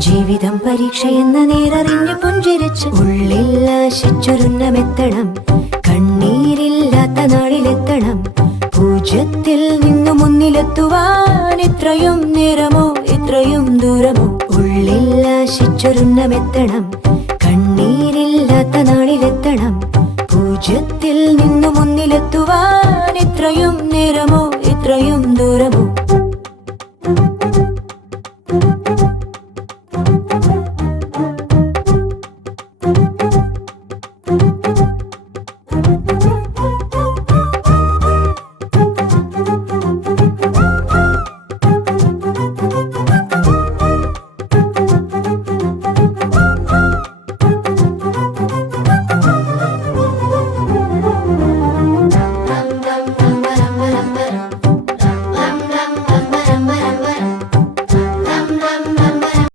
ജീവിതം പരീക്ഷയെന്ന നേരറിഞ്ഞു പുഞ്ചിരിച്ച് ഉള്ളിൽ ആശിച്ചൊരുന്നമെത്തണം. കണ്ണീരില്ലാത്ത നാളിലെത്തണം. പൂജ്യത്തിൽ നിന്നു മുന്നിലെത്തുവാൻ ഇത്രയും നേരമോ ഇത്രയും ദൂരമോ? ഉള്ളിൽ ആശിച്ചൊരുന്നമെത്തണം. കണ്ണീരില്ലാത്ത നാളിലെത്തണം. പൂജ്യത്തിൽ നിന്നു